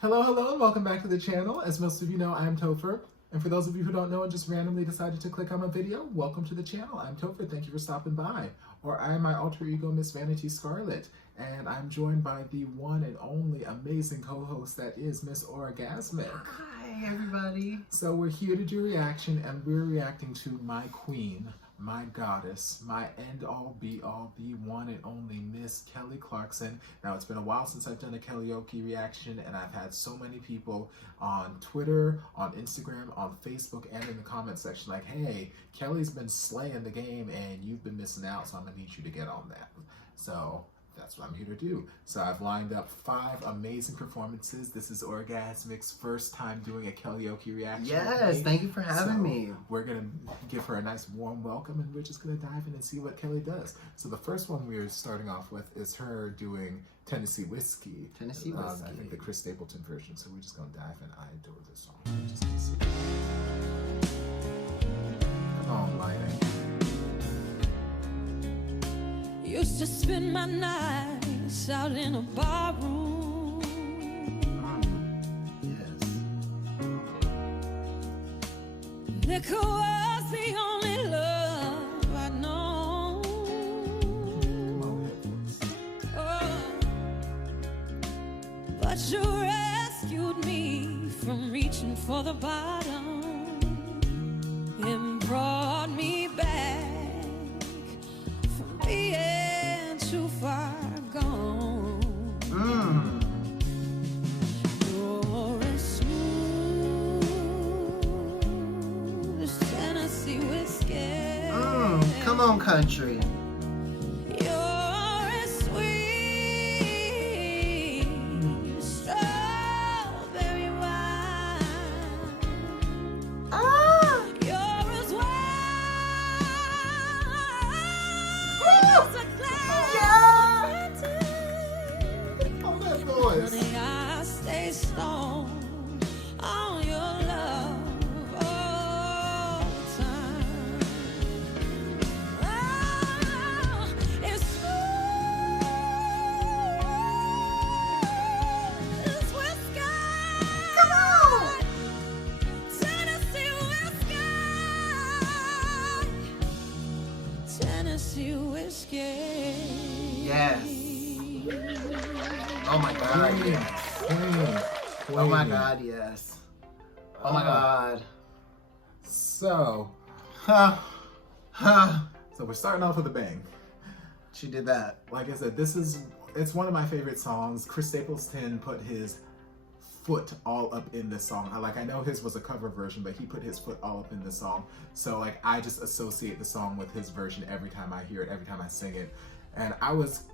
Hello, hello, and welcome back to the channel. As most of you know, I'm Topher. And for those of you who don't know and just randomly decided to click on my video, welcome to the channel. I'm Topher, thank you for stopping by. Or I am my alter ego, Miss Vanity Scarlet. And I'm joined by the one and only amazing co-host that is Miss Orgasmic. Hi, everybody. So we're here to do reaction, and we're reacting to my queen, my goddess, my end-all, be-all, the one and only Miss Kelly Clarkson. Now, it's been a while since I've done a Kellyoke reaction, and I've had so many people on Twitter, on Instagram, on Facebook, and in the comment section like, hey, Kelly's been slaying the game, and you've been missing out, so I'm going to need you to get on that. So that's what I'm here to do. So I've lined up 5 amazing performances. This is Orgasmic's first time doing a Kellyoke reaction. Yes, thank you for having me. We're going to give her a nice warm welcome, and we're just going to dive in and see what Kelly does. So the first one we're starting off with is her doing Tennessee Whiskey. Tennessee Whiskey. I think the Chris Stapleton version. So we're just going to dive in. I adore this song. Just gonna see. Come on, lighting. Used to spend my nights out in a bar room. Yes. Liquor was the only love I'd known. Oh, but you rescued me from reaching for the bottom and brought me back from being too far gone. You're as smooth as Tennessee whiskey. Come on, country. You're as sweet as strawberry wine. You're as wild as a cloud. Oh, that voice. Honey, I stay stoned on your love all the time. Oh, it's smooth as whiskey. Come on! Tennessee whiskey. Tennessee whiskey. Yes. Oh my God, yes. Oh my God, yes. Oh my God. So, Huh. so we're starting off with a bang. She did that. Like I said, it's one of my favorite songs. Chris Stapleton put his foot all up in this song. I know his was a cover version, but he put his foot all up in this song. So like I just associate the song with his version every time I hear it, every time I sing it. And I was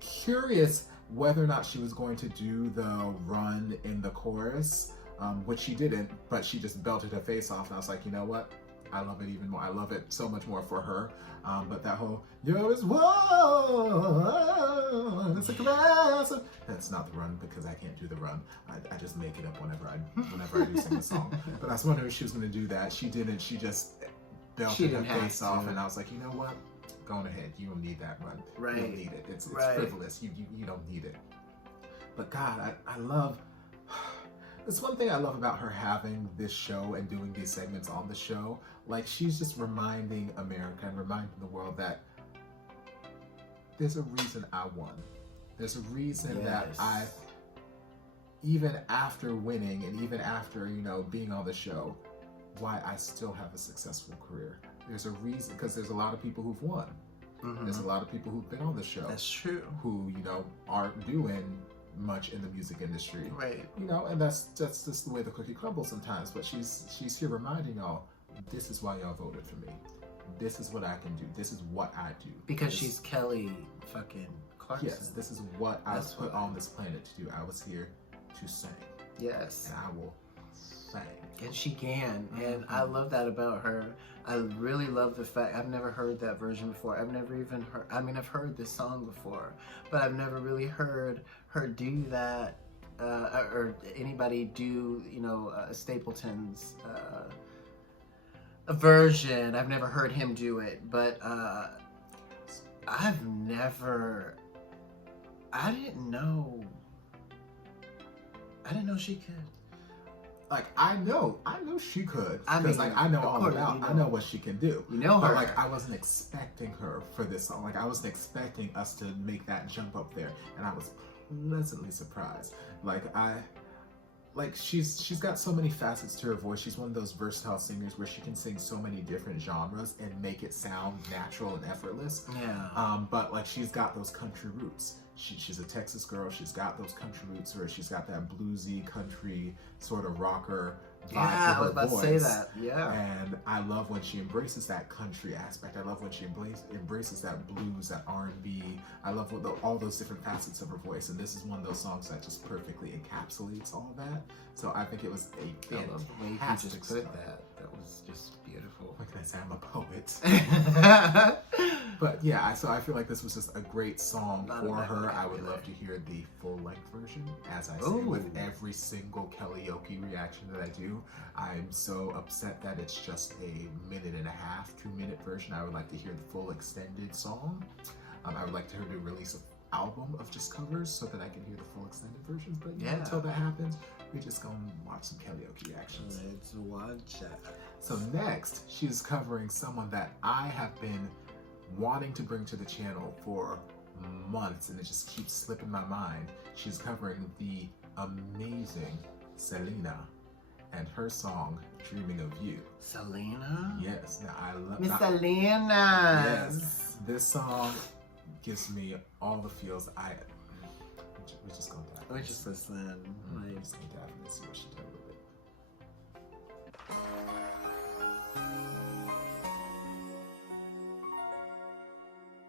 curious whether or not she was going to do the run in the chorus, which she didn't, but she just belted her face off. And I was like, you know what? I love it even more. I love it so much more for her. But that whole, you're as one, it's a class. That's not the run because I can't do the run. I just make it up whenever I do sing the song. But I was wondering if she was going to do that. She didn't. She just belted her face off. And I was like, you know what? Go on ahead. You don't need that run. Right. You don't need it. It's frivolous. You don't need it. But God, I love... It's one thing I love about her having this show and doing these segments on the show. Like, she's just reminding America and reminding the world that there's a reason I won. There's a reason that I, even after winning and even after, you know, being on the show, why I still have a successful career. There's a reason, because there's a lot of people who've won. There's a lot of people who've been on the show. That's true. Who, you know, aren't doing much in the music industry. Right. You know, and that's just the way the cookie crumbles sometimes. But she's here reminding y'all, this is why y'all voted for me. This is what I can do. This is what I do. Because she's Kelly fucking Clarkson. Yes, this is what I was put on this planet to do. I was here to sing. Yes. And I will sing. And she can, and I love that about her. I really love the fact, I've never heard that version before. I've never even heard, I mean, I've heard this song before, but I've never really heard her do that, or anybody do, you know, Stapleton's version. I've never heard him do it, but I've never, I didn't know I didn't know she could. Like I know she could I because mean, like I know of all course, about. you know. I know what she can do. You know But her. like I wasn't expecting her for this song. Like I wasn't expecting us to make that jump up there, and I was pleasantly surprised. Like she's got so many facets to her voice. She's one of those versatile singers where she can sing so many different genres and make it sound natural and effortless. Yeah. But like she's got those country roots. She's a Texas girl. She's got those country roots where she's got that bluesy country sort of rocker vibe Yeah, to I her was about voice. to say that. Yeah. And I love when she embraces that country aspect. I love when she embraces that blues, that R&B. I love all those different facets of her voice. And this is one of those songs that just perfectly encapsulates all of that. So I think it was a I love the way you fantastic just put song. that. That was just beautiful. Like I said, I'm a poet. But yeah, so I feel like this was just a great song Not a for bad her. I would vocabulary. love to hear the full-length version. As I say Ooh. with every single Kellyoke reaction that I do, I'm so upset that it's just a 1.5-minute, 2-minute version. I would like to hear the full extended song. I would like to hear the release of album of just covers so that I can hear the full extended versions. But Yeah. until that happens, we're just gonna watch some Kellyoke reactions. Let's watch that. So next, she's covering someone that I have been wanting to bring to the channel for months, and it just keeps slipping my mind. She's covering the amazing Selena and her song "Dreaming of You." Selena? Yes, now I love. Miss now- Selena! Yes, this song gives me all the feels. We're just gonna dive. We're just listening. We're just gonna dive in and see what she did with it.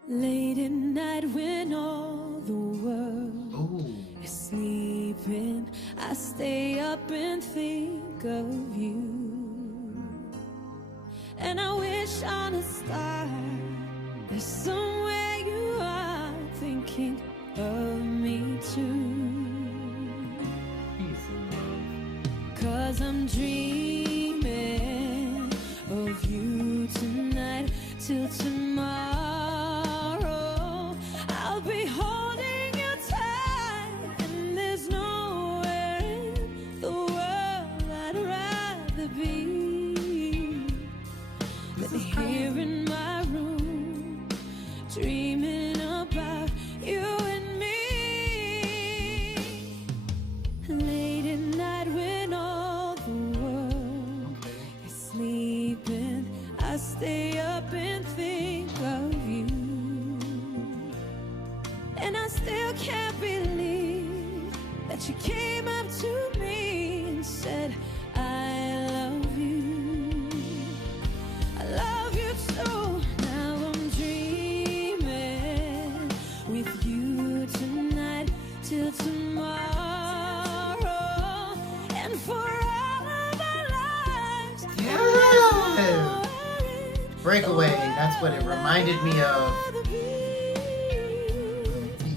Late at night when all the world Ooh. is sleeping, I stay up and think of you. And I wish on a star there's somewhere you are thinking of me too. Peace and love. 'Cause I'm dreaming of you tonight till tomorrow. I'll be holding you tight, and there's nowhere in the world I'd rather be than here in my room, dreaming about you and me. Late at night when all the world is sleeping, I stay up and think of you. And I still can't believe that you came up to me and said, I love you. I love you too. Now I'm dreaming with you tonight till tomorrow. And for all of our lives, Yes! Breakaway, that's what it reminded me of.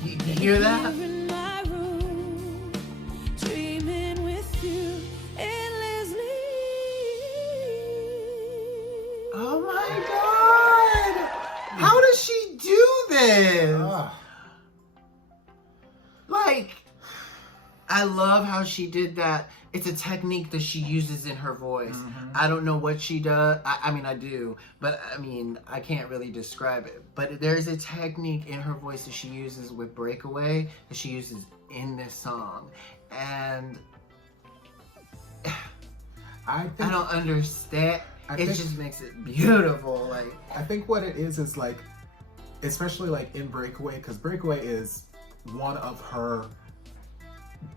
You hear that? In my room, dreaming with you endlessly. Oh my god! How does she do this? Like, I love how she did that. It's a technique that she uses in her voice. I don't know what she does. I mean, I do, but I mean, I can't really describe it. But there's a technique in her voice that she uses with Breakaway that she uses in this song. And I I don't understand. I It think- just makes it beautiful. Like, I think what it is like, especially like in Breakaway, because Breakaway is one of her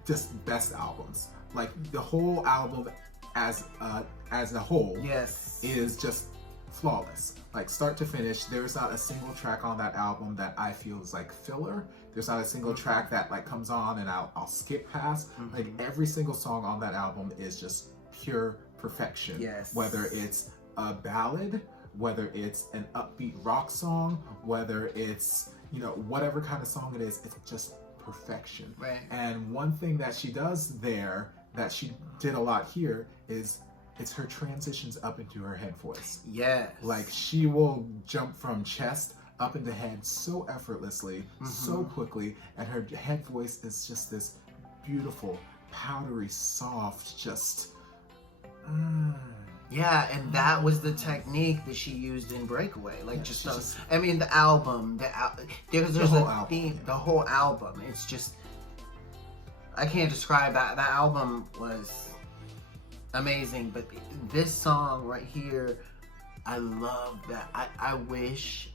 just best albums. Like the whole album as a whole yes. is just flawless. Like start to finish, there's not a single track on that album that I feel is like filler. There's not a single track that like comes on and I'll skip past. Like every single song on that album is just pure perfection. Yes. Whether it's a ballad, whether it's an upbeat rock song, whether it's, you know, whatever kind of song it is, it's just perfection. Right. And one thing that she does there that she did a lot here is it's her transitions up into her head voice. Yes. Like she will jump from chest up into head so effortlessly, so quickly, and her head voice is just this beautiful, powdery soft, just Yeah, and that was the technique that she used in Breakaway. Like, Yeah, just I mean, the album, there's whole a album, theme, the whole album. It's just, I can't describe that. That album was amazing, but this song right here, I love that. I wish,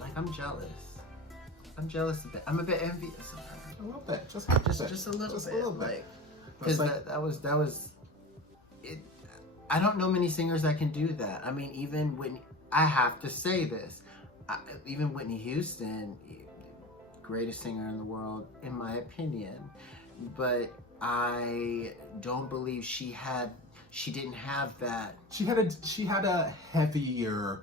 like, I'm jealous. I'm jealous a bit. I'm a bit envious of her. I love that. Just a little bit. Like, because that was it. I don't know many singers that can do that. I mean, even Whitney, I have to say this, even Whitney Houston, greatest singer in the world, in my opinion, but I don't believe she didn't have that. She had a heavier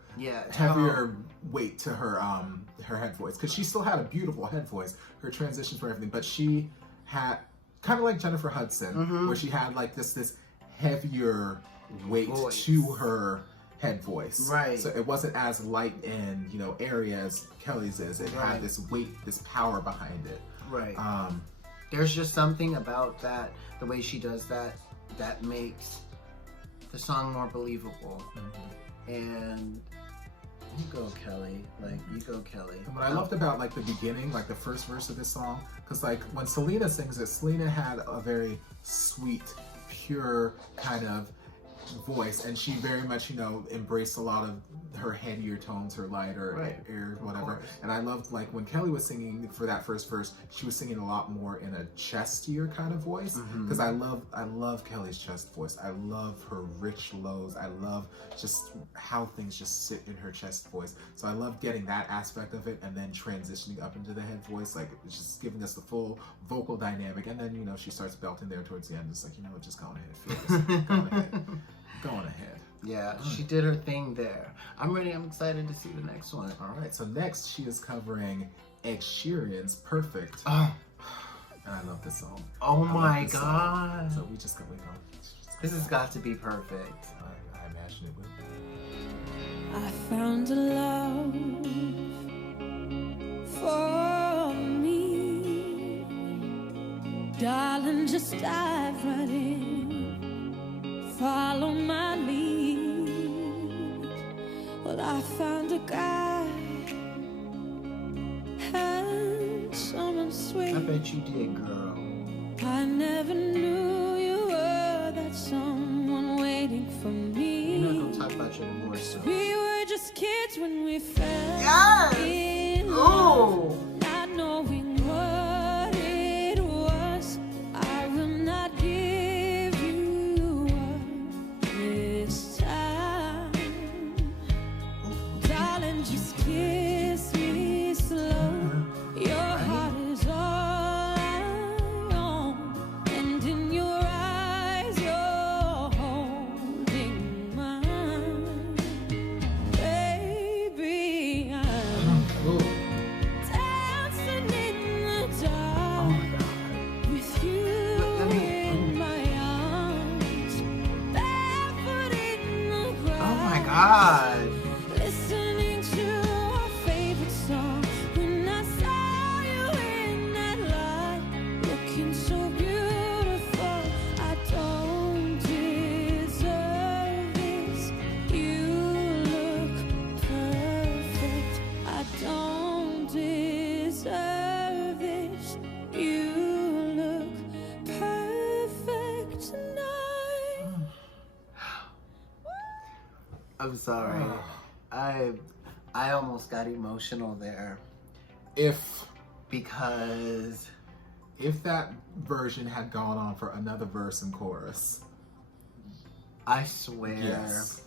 weight to her head voice, because she still had a beautiful head voice, her transitions for everything, but she had kind of like Jennifer Hudson, where she had like this heavier weight to her head voice. Right. So it wasn't as light and, you know, airy as Kelly's is. It had this weight, this power behind it. Right. There's just something about that, the way she does that makes the song more believable. And you go, Kelly. Like, you go, Kelly. And what I loved about, like, the beginning, like the first verse of this song, because, like, when Selena sings it, Selena had a very sweet, pure kind of voice, and she very much, you know, embraced a lot of her headier tones, her lighter air, whatever. And I loved, like, when Kelly was singing for that first verse, she was singing a lot more in a chestier kind of voice, because I love Kelly's chest voice. I love her rich lows. I love just how things just sit in her chest voice. So I love getting that aspect of it, and then transitioning up into the head voice, like, it's just giving us the full vocal dynamic. And then, you know, she starts belting there towards the end. It's like, you know what, just go on ahead and feel this. Go on ahead. Go on ahead. Yeah, she did her thing there. I'm ready. I'm excited to see the next one. All right, so next she is covering Ed Sheeran's Perfect. Oh. And I love this song. Oh my God. So we just go. This has got to be perfect. I imagine it will be. I found a love for me. Darling, just dive right in. Follow my lead. Well, I found a guy, handsome and sweet. I bet you did, girl. I never knew you were that someone waiting for me. You're not gonna talk about your divorce, so. We were just kids when we fell in love, not knowing what it was. I will not give you up this time. Darling, just kiss me slow. Your heart is all I own, and in your eyes you're holding mine. Baby, I'm dancing in the dark with you in my arms, barefoot in the grass. Oh my God. Listening to our favorite song. When I saw you in that light, looking so beautiful, I don't deserve this. You look perfect. I don't deserve this. You look perfect tonight. I'm sorry. I almost got emotional there If because that version had gone on for another verse and chorus, I swear yes.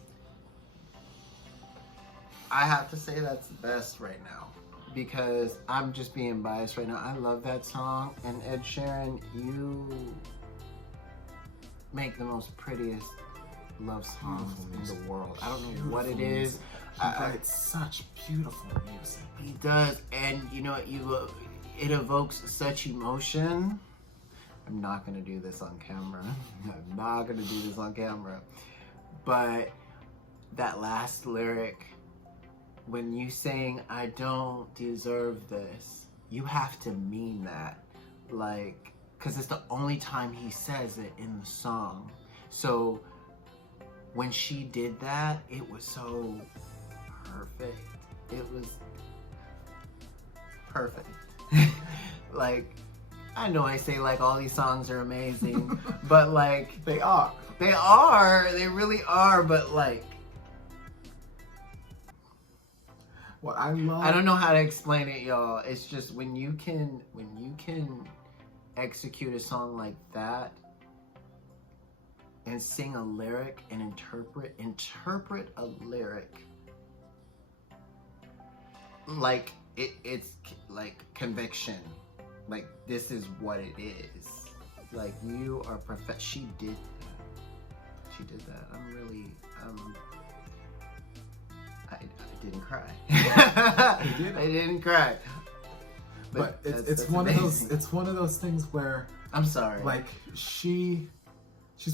I have to say that's the best right now, because I'm just being biased right now. I love that song, and Ed Sheeran, you make the most prettiest love songs in the world. I don't know what it is. He writes such beautiful music. He does, and you know what? It evokes such emotion. I'm not gonna do this on camera. I'm not gonna do this on camera. But that last lyric, when you saying "I don't deserve this," you have to mean that, like, because it's the only time he says it in the song. So when she did that, it was so perfect. It was perfect. Like, I know I say like all these songs are amazing, but like They are. they really are, but like, What I love. I don't know how to explain it, y'all. It's just when you can execute a song like that and sing a lyric and interpret a lyric like it's like conviction. Like, this is what it is. Like, you are perfect. She did that. I didn't cry. I didn't cry. But it's one amazing. of those. It's one of those things where I'm sorry. like she's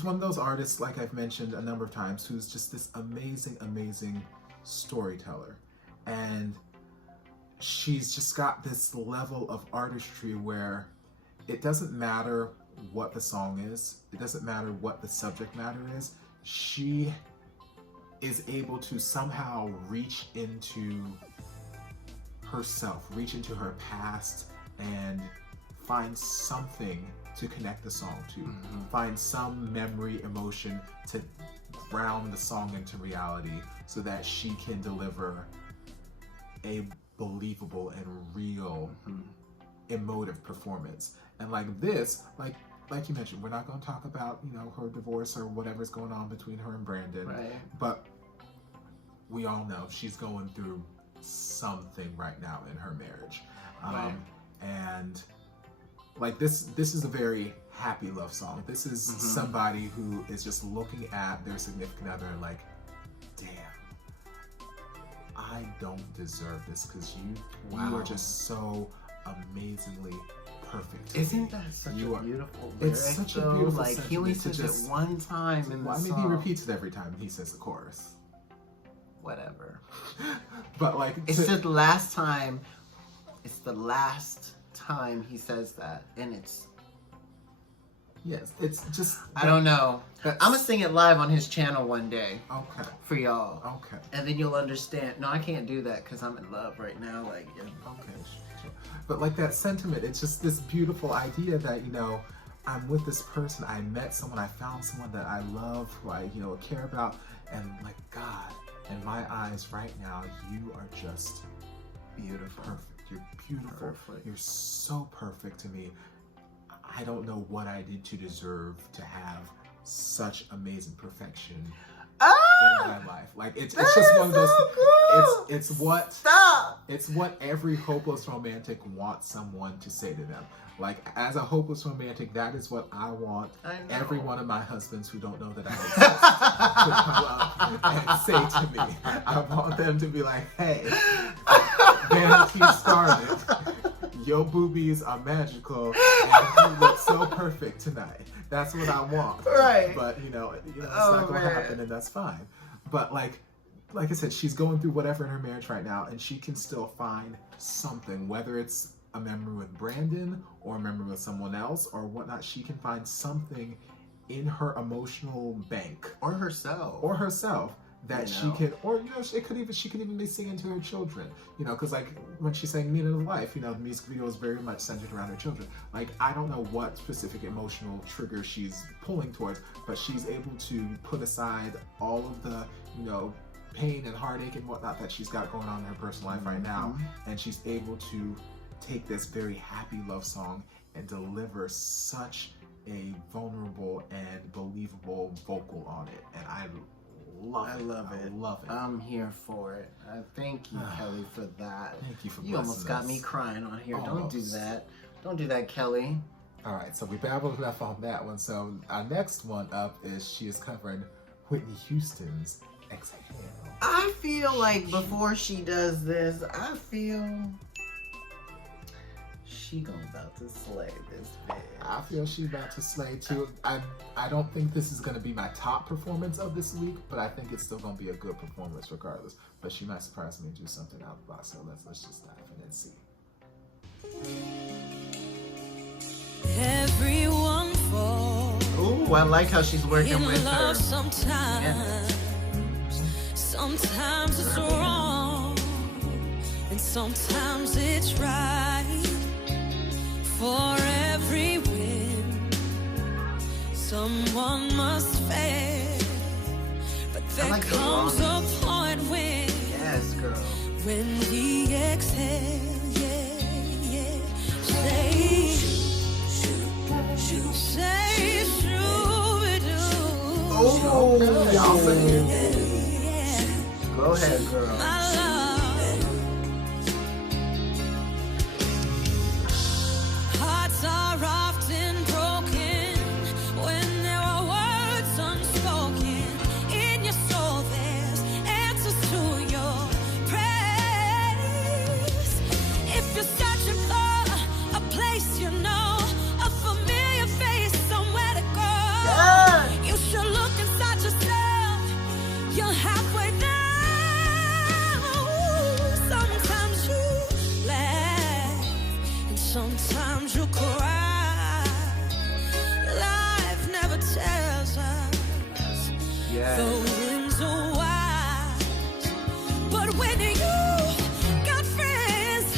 one of those artists, like I've mentioned a number of times, who's just this amazing storyteller, and she's just got this level of artistry where it doesn't matter what the song is, it doesn't matter what the subject matter is, she is able to somehow reach into herself, reach into her past, and find something to connect the song to, find some memory, emotion to ground the song into reality so that she can deliver a believable and real emotive performance. And like this, like you mentioned, we're not going to talk about, you know, her divorce or whatever's going on between her and Brandon, Right. but we all know she's going through something right now in her marriage. Right. And like this is a very happy love song. This is somebody who is just looking at their significant other and like, damn, I don't deserve this because you are just so amazingly perfect to Isn't me. that such You a are- beautiful lyric? It's such a though? beautiful like he only sentiment to says just- it one time in the Well, I mean, song. he repeats it every time he says the chorus. Whatever. But like, It's just the last time. It's the last time he says that, and it's. yes, it's just. I don't know. I'm gonna sing it live on his channel one day Okay. for y'all, Okay. and then you'll understand. No, I can't do that because I'm in love right now. Like, yeah. Okay. Sure. But like that sentiment, it's just this beautiful idea that, you know, I'm with this person, I met someone, I found someone that I love, who I, you know, care about, and like, God, in my eyes right now, you are just Beautiful. perfect. You're beautiful. Perfect. You're so perfect to me. I don't know what I did to deserve to have such amazing perfection in my life. Like it's just one of those. So cool. It's what Stop. it's what every hopeless romantic wants someone to say to them. Like, as a hopeless romantic, that is what I want I know. every one of my husbands who don't know that I exist to come up and say to me. I want them to be like, hey, vanity started. Your boobies are magical and you look so perfect tonight. That's what I want. Right. But, you know it's Oh, not going to man. happen, and that's fine. But, like I said, she's going through whatever in her marriage right now, and she can still find something, whether it's a memory with Brandon or a memory with someone else or whatnot. She can find something in her emotional bank Or herself. that You she know. can, or you know, she could even be singing to her children, you know, because like when she sang "Meaning of Life," you know, the music video is very much centered around her children. Like, I don't know what specific emotional trigger she's pulling towards, but she's able to put aside all of the, you know, pain and heartache and whatnot that she's got going on in her personal life right now, and she's able to take this very happy love song and deliver such a vulnerable and believable vocal on it, and I love it. I love it. I'm here for it. Thank you, Kelly, for that. Thank you for You almost blessing got us. me crying on here. Don't do Almost. that. Don't do that, Kelly. All right, so we babbled enough on that one. So our next one up is she is covering Whitney Houston's "Exhale." I feel like before she does this, I feel she gonna about to slay this bitch. I feel she's about to slay too. I don't think this is going to be my top performance of this week, but I think it's still going to be a good performance regardless. But she might surprise me and do something out of the box. So let's just dive in and see. Every Ooh, I like how she's working in with her. love sometimes. Sometimes it's wrong, and sometimes it's right. For every win, someone must fail. But there like the comes a longest. point when, Yes, girl. when we exhale, yeah. Say, say, shoo-be-doo. Oh, y'all forget. Yeah. Go ahead, girl. My love, hearts are often broken when there are words unspoken. In your soul, there's answers to your prayers. If you're searching for a place you know, a familiar face, somewhere to go, Yeah. you should look inside yourself. You're halfway there. Sometimes you laugh and sometimes you cry. Life never tells us the Yes. winds are wise, but when you got friends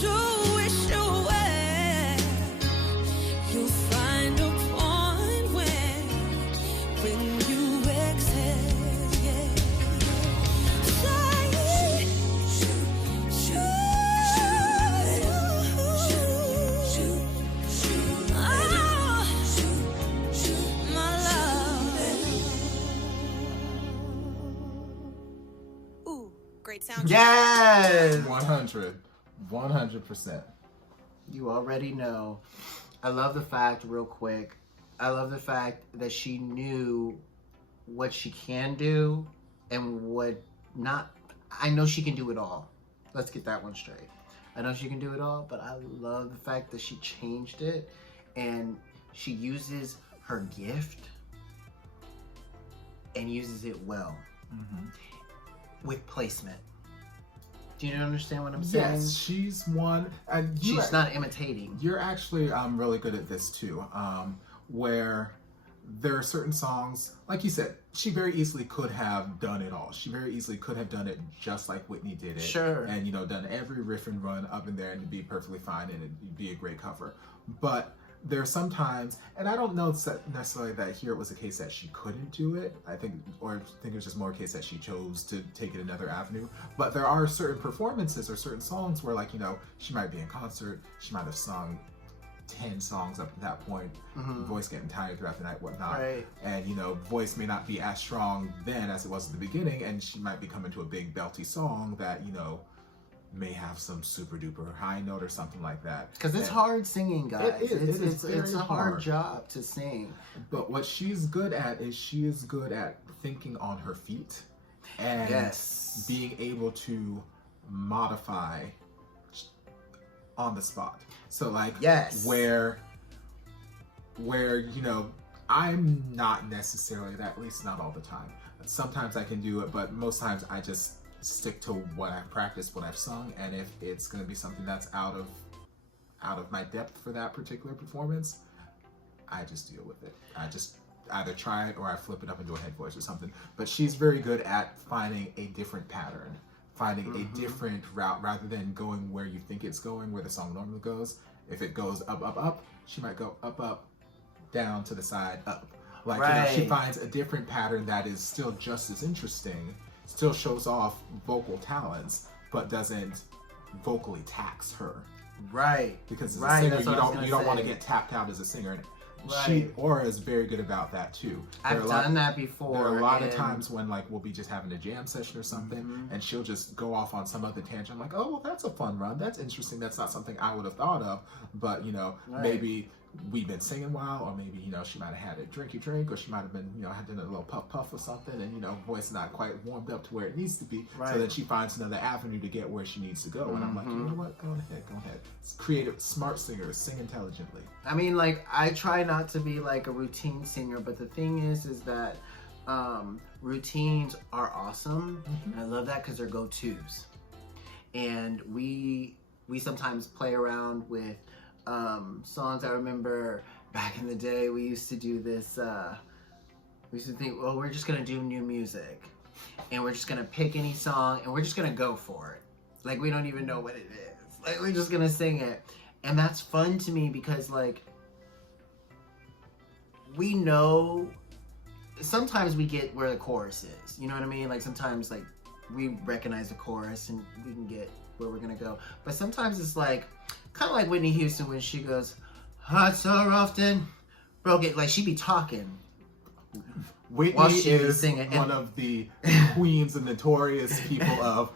to wish you well, you'll find a point when you exhale, yeah. Ooh, great soundtrack. Yes. 100%. You already know. I love the fact, real quick, I love the fact that she knew what she can do and what not. I know she can do it all. Let's get that one straight. I know she can do it all, but I love the fact that she changed it and she uses her gift and uses it well with placement. Do you understand what I'm saying? Yes, she's one, and She's not imitating. You're actually really good at this too, where there are certain songs, like you said, she very easily could have done it all. She very easily could have done it just like Whitney did it. Sure. And, done every riff and run up in there and it'd be perfectly fine and it'd be a great cover. But there are some times, and I don't know necessarily that here it was a case that she couldn't do it. I think it was just more a case that she chose to take it another avenue. But there are certain performances or certain songs where, like, she might be in concert, she might have sung 10 songs up to that point, voice getting tired throughout the night, whatnot. Right. And, voice may not be as strong then as it was at the beginning, and she might be coming to a big belty song that, may have some super duper high note or something like that. Because it's hard singing, guys. It is It's a very hard hard. job to sing. But what she's good at is she is good at thinking on her feet and Yes. being able to modify on the spot. So like Yes. where I'm not necessarily that, at least not all the time. Sometimes I can do it, but most times I just stick to what I've practiced, what I've sung, and if it's going to be something that's out of my depth for that particular performance, I just deal with it. I just either try it or I flip it up into a head voice or something. But she's very good at finding a different pattern, finding a different route rather than going where you think it's going, where the song normally goes. If it goes up, up, up, she might go up, up, down, to the side, up. Like, she finds a different pattern that is still just as interesting, still shows off vocal talents, but doesn't vocally tax her. Right. Because as a singer, that's what you don't want to get tapped out as a singer. And Right. Aura is very good about that too. I've done that before. There are a lot of times when we'll be just having a jam session or something, and she'll just go off on some other tangent. I'm like, oh, well, that's a fun run. That's interesting. That's not something I would have thought of, but maybe we've been singing a while, or maybe she might have had a drinky drink, or she might have been had done a little puff or something, and voice not quite warmed up to where it needs to be. Right. So then she finds another avenue to get where she needs to go, and I'm like, you know what? Go ahead. It's creative, smart singers sing intelligently. I mean, I try not to be like a routine singer, but the thing is that routines are awesome. And I love that because they're go-tos. And we sometimes play around with songs. I remember back in the day, we used to do this, we used to think, well, we're just gonna do new music. And we're just gonna pick any song and we're just gonna go for it. Like, we don't even know what it is. Like, we're just gonna sing it. And that's fun to me because, like, we know, sometimes we get where the chorus is. You know what I mean? Like, sometimes, like, we recognize the chorus and we can get where we're gonna go. But sometimes it's like, kind of like Whitney Houston when she goes, hearts are often broken. Like, she be talking. Whitney is one of the queens and notorious people of,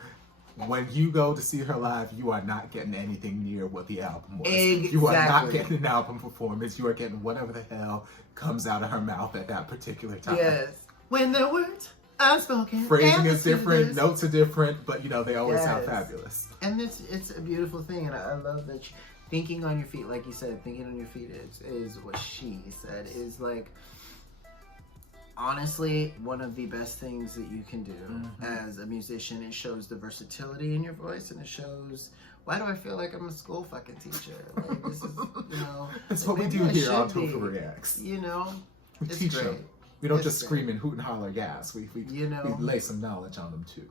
when you go to see her live, you are not getting anything near what the album was. Exactly. You are not getting an album performance. You are getting whatever the hell comes out of her mouth at that particular time. Yes. When the words are spoken. Phrasing is different, notes are different, but, you know, they always sound fabulous. And it's a beautiful thing, and I love that thinking on your feet, like you said, thinking on your feet is what she said, is like, honestly, one of the best things that you can do as a musician. It shows the versatility in your voice, and it shows, why do I feel like I'm a school fucking teacher? Like, this is, you know. That's what we do here on Topher Reacts. You know? We teach them. We don't just scream and hoot and holler gas. We lay some knowledge on them too.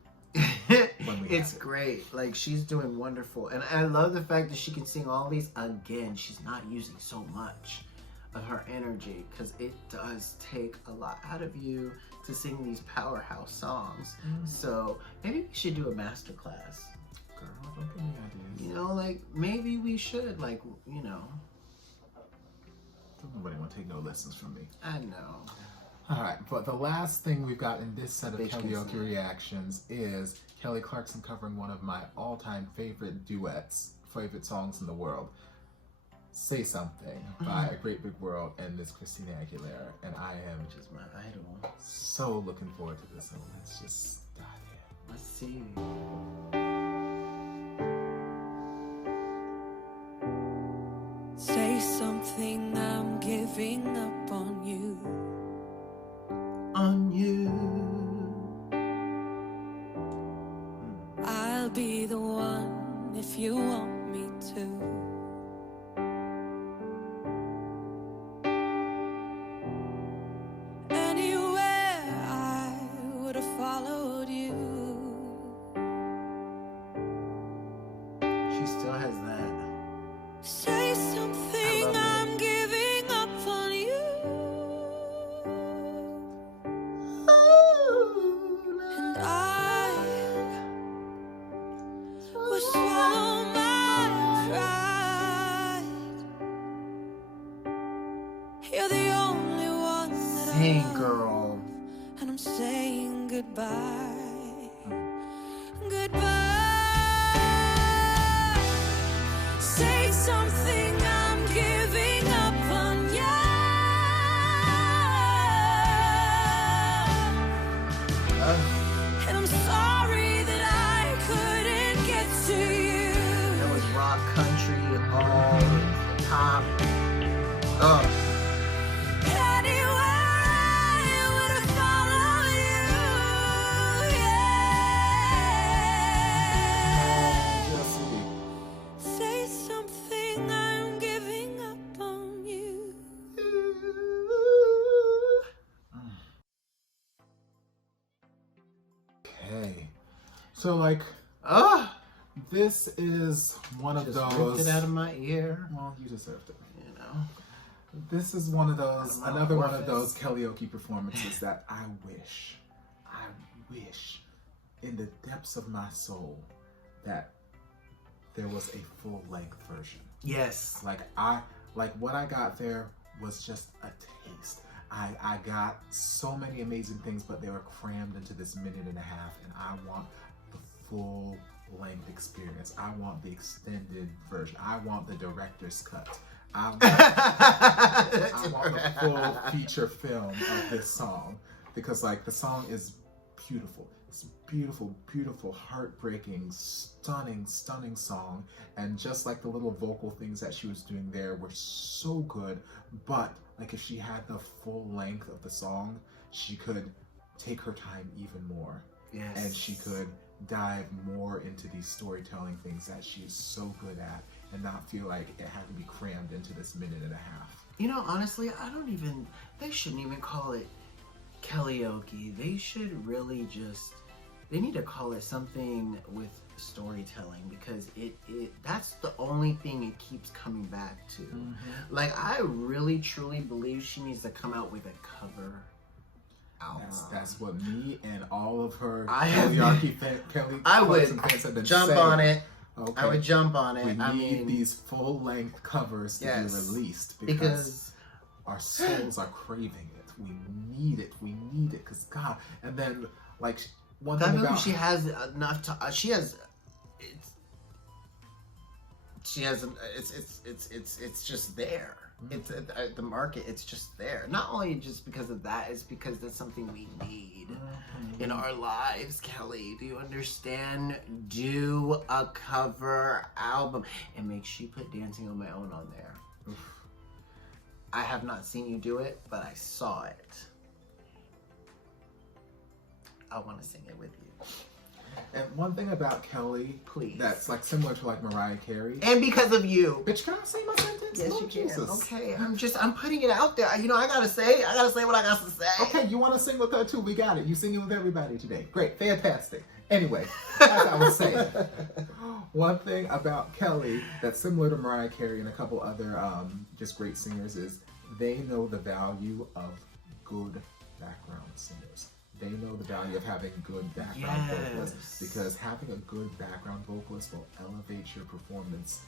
It's great. Like, she's doing wonderful. And I love the fact that she can sing all these again. She's not using so much of her energy, because it does take a lot out of you to sing these powerhouse songs. So maybe we should do a master class. Girl, don't give me ideas. You know, like, maybe we should, like, you know. Don't nobody want to take no lessons from me. I know. All right, but the last thing we've got in this set of Kellyoke reactions is Kelly Clarkson covering one of my all-time favorite songs in the world. Say Something by A Great Big World and Miss Christina Aguilera, and I am just my idol. So looking forward to this, and let's just dive in. Let's see. Say something, I'm giving up on you. On you. I'll be the one if you want me to. Hey, girl. And I'm saying goodbye. Goodbye. Say something, I'm giving up on you. And I'm sorry that I couldn't get to you. That was rock country all the top. So, like, this is one of those. Ripped it out of my ear. Well, you deserved it. You know. This is one of those, another one of those Kellyoke performances that I wish, in the depths of my soul, that there was a full-length version. Yes. Like what I got there was just a taste. I got so many amazing things, but they were crammed into this minute and a half, and I want the full-length experience. I want the extended version. I want the director's cut. I want the full feature film of this song, because, like, the song is beautiful. It's a beautiful, beautiful, heartbreaking, stunning song, and just like the little vocal things that she was doing there were so good. But like, if she had the full length of the song, she could take her time even more. Yes. And she could dive more into these storytelling things that she is so good at, and not feel like it had to be crammed into this minute and a half. You know, honestly, they shouldn't even call it Kellyoke. They should really just, they need to call it something with storytelling, because that's the only thing it keeps coming back to. Like, I really truly believe she needs to come out with a cover album. That's what me and all of her Kellyoke fans have been jump saying. on it. Okay. I would jump on it. We need these full-length covers to be released because our souls are craving it. We need it. We need it. Because God, and then like one thing about she has enough to. It's just there. It's the market. It's just there. Not only just because of that, it's because that's something we need in our lives. Kelly, do you understand? Do a cover album and make sure you put Dancing on My Own on there. Oof. I have not seen you do it, but I saw it. I want to sing it with you. And one thing about Kelly, please, that's like similar to like Mariah Carey. And because of you. Bitch, can I say my sentence? Yes, Lord you Jesus. can. Okay, I'm putting it out there. You know, I gotta say what I got to say. Okay, you want to sing with her too? We got it. You singing with everybody today. Great, fantastic. Anyway, as I was saying, one thing about Kelly that's similar to Mariah Carey and a couple other just great singers is they know the value of good background singers. They know the value of having good background vocalists, because having a good background vocalist will elevate your performance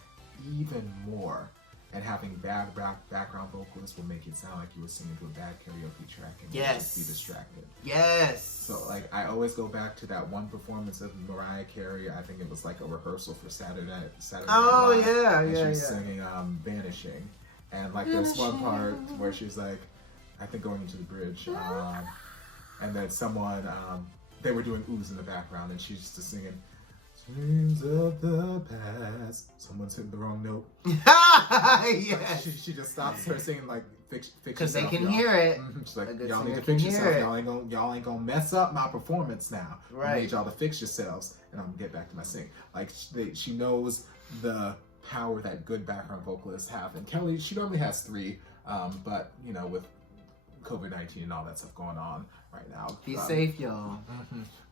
even more. And having bad background vocalists will make it sound like you were singing to a bad karaoke track and you'll just be distracted. Yes. So like I always go back to that one performance of Mariah Carey. I think it was like a rehearsal for Saturday Night Live. And she was singing Vanishing. And like there's one part where she's like, I think going into the bridge, and then someone, they were doing oohs in the background, and she's just singing, dreams of the past. Someone's hitting the wrong note. Yes. She just stops her singing like, fix because they can y'all. hear it. She's like, y'all need to fix yourself. Y'all ain't gonna mess up my performance now. Right. I need y'all to fix yourselves, and I'm gonna get back to my sing. Like she knows the power that good background vocalists have. And Kelly, she normally has 3, but you know, with COVID-19 and all that stuff going on right now. Be safe, y'all.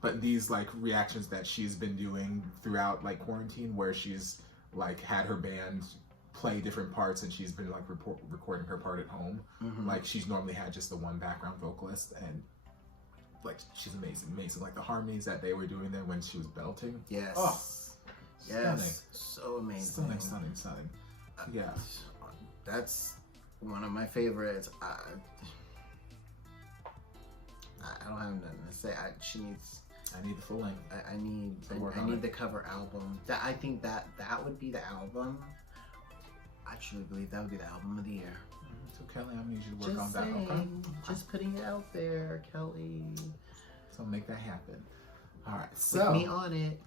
But these like reactions that she's been doing throughout like quarantine, where she's like had her band play different parts and she's been like recording her part at home. Like she's normally had just the one background vocalist, and like she's amazing. Like the harmonies that they were doing there when she was belting. Yes. Oh, yes. Stunning. So amazing. Stunning. Yeah. That's one of my favorites. I don't have nothing to say. I need the full length. I need the cover album. I think that would be the album. I truly believe that would be the album of the year. So Kelly, I need you to work just on that. Okay? Just putting it out there, Kelly. So make that happen. All right. Put So me on it.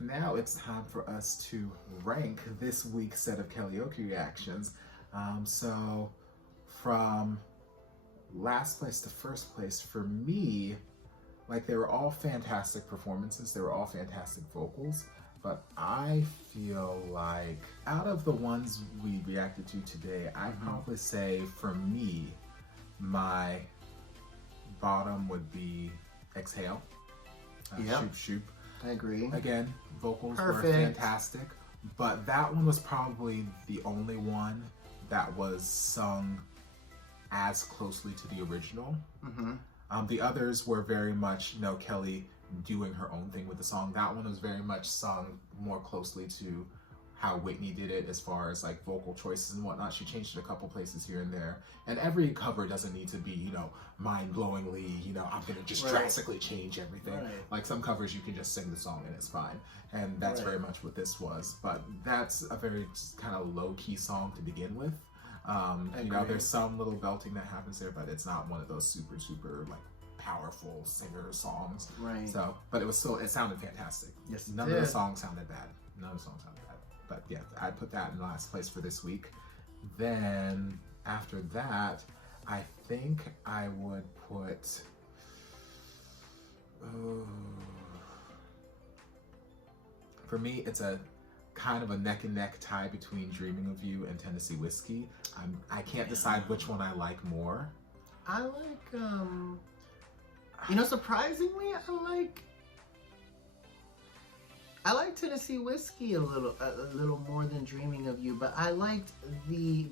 Now it's time for us to rank this week's set of Kellyoke reactions. So from last place to first place, for me, like they were all fantastic performances, they were all fantastic vocals, but I feel like out of the ones we reacted to today, I'd probably say for me, my bottom would be Exhale. Shoop. I agree. Again, vocals were fantastic, but that one was probably the only one that was sung as closely to the original. The others were very much, Kelly doing her own thing with the song. That one was very much sung more closely to how Whitney did it as far as like vocal choices and whatnot. She changed it a couple places here and there. And every cover doesn't need to be, mind-blowingly, I'm gonna just drastically change everything. Like some covers you can just sing the song and it's fine. And that's very much what this was. But that's a very kind of low-key song to begin with. There's some little belting that happens there, but it's not one of those super like powerful singer songs. Right. So, but it sounded fantastic. Yes, None of the songs sounded bad. But yeah, I put that in last place for this week. Then after that, I think I would put. For me, it's a kind of a neck and neck tie between Dreaming of You and Tennessee Whiskey. I can't decide which one I like more. I like, surprisingly, I like Tennessee Whiskey a little more than Dreaming of You, but I liked the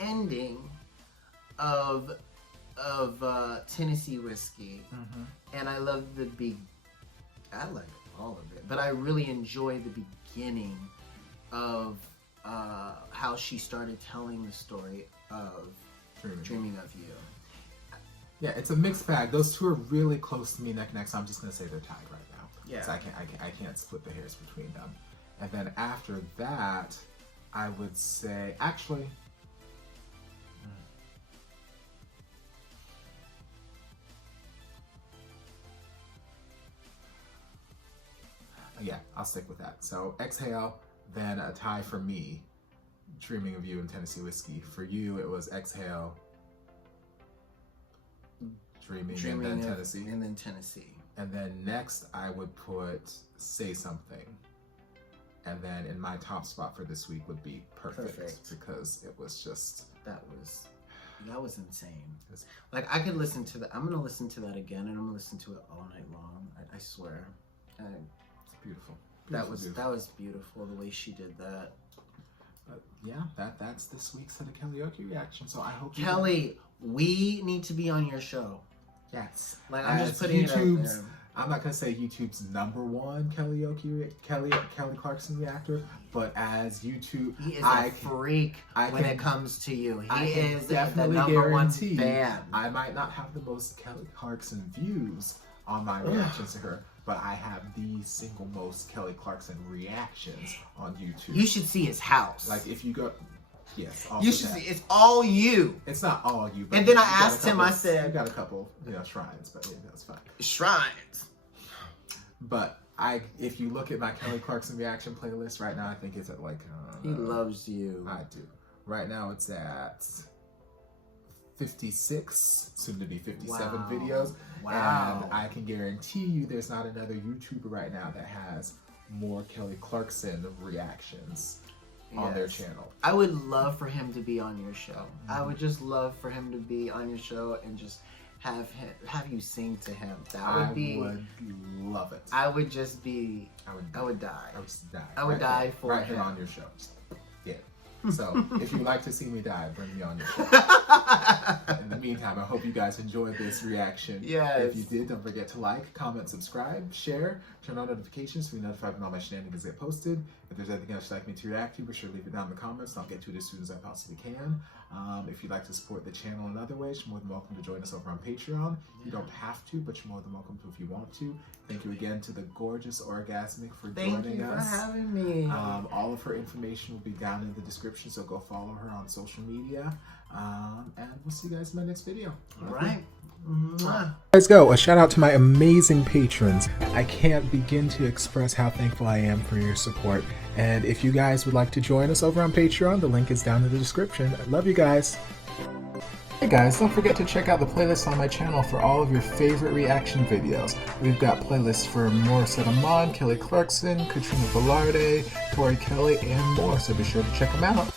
ending of Tennessee Whiskey, and I love I like all of it, but I really enjoy the beginning of how she started telling the story of Dreaming of You. Yeah, it's a mixed bag. Those two are really close to me neck and neck, so I'm just gonna say they're tied right now. Yeah. So I can't split the hairs between them. And then after that, I would say actually. Yeah, I'll stick with that. So Exhale, then a tie for me, Dreaming of You and Tennessee Whiskey. For you, it was Exhale, Dreaming and then Tennessee. And then Tennessee. And then next, I would put Say Something. And then in my top spot for this week would be Perfect. Because it was just... That was insane. Like, I could listen to that. I'm going to listen to that again, and I'm going to listen to it all night long. I swear. It's beautiful. That was beautiful, the way she did that. But yeah, that's this week's set of Kellyoke reaction. So I hope Kelly, we need to be on your show. Yes. Like, I'm just putting it out there. I'm not gonna say YouTube's #1 Kelly Clarkson reactor, but as YouTube, he is a freak when it comes to you. He is definitely the #1 fan. I might not have the most Kelly Clarkson views on my reactions to her, but I have the single most Kelly Clarkson reactions on YouTube. You should see his house. Like if you go. Yes, you should see. It's all you. It's not all you. But and then I asked him. I said, "You got a couple, shrines, but yeah, that's fine." Shrines. But if you look at my Kelly Clarkson reaction playlist right now, I think it's at like. He loves you. I do. Right now, it's at 56, soon to be 57 videos. Wow. And I can guarantee you, there's not another YouTuber right now that has more Kelly Clarkson reactions. On their channel. I would love for him to be on your show. I would just love for him to be on your show and just have you sing to him. That would be. I would love it. I would just be. I would die. I would just die. I would die for him. Right here on your show. Yeah. So if you'd like to see me die, bring me on your show. In the meantime, I hope you guys enjoyed this reaction. Yes. If you did, don't forget to like, comment, subscribe, share, turn on notifications so you're notified when all my shenanigans get posted. If there's anything else you'd like me to react to, be sure to leave it down in the comments and I'll get to it as soon as I possibly can. If you'd like to support the channel in other ways, you're more than welcome to join us over on Patreon. You don't have to, but you're more than welcome to if you want to. Thank you again to the gorgeous Orgasmic for joining us. Thank you for having me. All of her information will be down in the description, so go follow her on social media. And we'll see you guys in my next video. All right. Guys, a shout out to my amazing patrons. I can't begin to express how thankful I am for your support. And if you guys would like to join us over on Patreon, the link is down in the description. I love you guys. Hey guys, don't forget to check out the playlist on my channel for all of your favorite reaction videos. We've got playlists for SAAANG, Kelly Clarkson, Katrina Velarde, Tori Kelly, and more, so be sure to check them out.